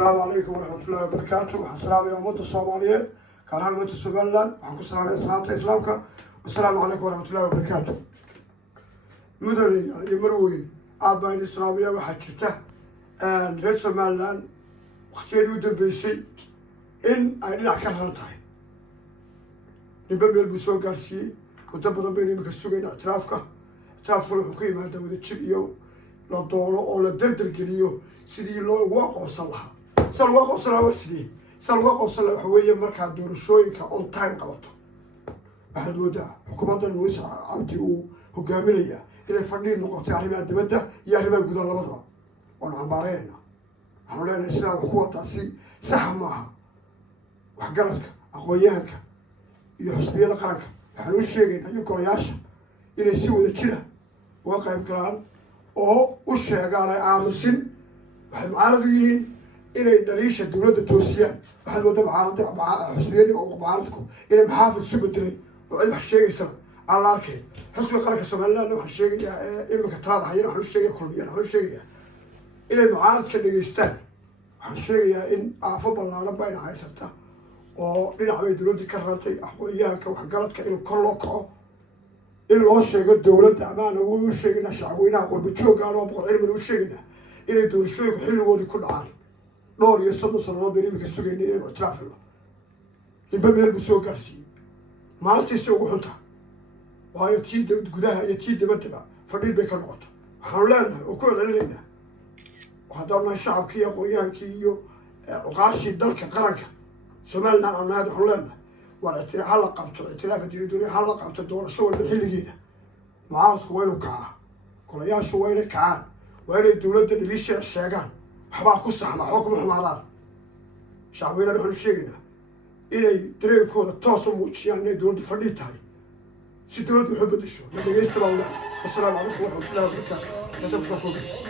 السلام عليكم ورحمة الله وبركاته. السلام يا أمة الصومالية كان هذا أمة السوماليلاند وحكو السلام يا صلاة إسلامك والسلام عليكم ورحمة الله وبركاته. مدني يمروين أبا الإسلامية وحجته ريد سوماليلاند واختيار يودر بيسي إن أين أكررتها نبى بيلبسوا قرسي وتبغى بيني مكسوقين اعترافك الحكومة هذا وده تشيليو لا دونه أو لا دردر جليو سيدي لو واقع صلها سال واقع صلها وسيدي سال واقع صلها حوية مركز دور شوي كأون تايم قبضه أحد وده حكومة الموسى عبدي وقاملية إلى فردين نقطة على دبده يعرف يقول الله بضرب ونعبارينا حولنا الإسلام حكومة تأسي سحمها وحقرتك أخوياك يحسبي هذا قرنك حلو الشيء يقول ياشا إلى سوى كذا واقع كلام oo u sheegaan ay aamusin waxay mucaarad yihiin inay dhaliisha dawladda toosiyaan waxay wada mucaarad xusbiyadii oo mucaaradku inay maxaafid isu bedelay oo cid wax sheegaysana aan la arkayn xusbiga qaranka Soomaaliland waxaa sheegaya imika talada hayana waxaa sheegaya kulmiyana waxaa sheegaya inay mucaaradka dhageystaan waxaa sheegaya in aafo ballaaran bayna haysata oo dhinac bay dawladda ka rantay aqoonyahanka waxgaradka inuu kor loo kaco in loo sheego dawladda amaana uu sheegina shacabweynaha qurba joogga aan oo boqol cilmi uu sheegina inay doorashooyinku xilligoodii ku dhacaan dhowr iyo soddon sannadood bay imika sugayna inay ictiraaf helo ninba meel buu soo gaarsiiyey maalintiisa ugu xunta waayo tii gudaha iyo tii dibaddaba fadhiid bay ka noqoto waxaanu leenahay oo ku celcelinaynaa haddaan nahay shacabkii aqoonyahankii iyo cuqaashii dalka qaranka Somaliland aan nahay waxaanu leenahay والإعتراف قبته اعتراف الدنيا هلا قبته دور شو الحلقية معارض وينو كعان كل ياش وين كعان وين الدولة اللي ليش الشجعان حبا قصة مع حكم حمارات شعبنا نحن شيءنا إلى ترى كود التواصل موش يعني دولة فرديت هاي سيدولة محبة الشو ما بيجي السلام عليكم ورحمة الله وبركاته.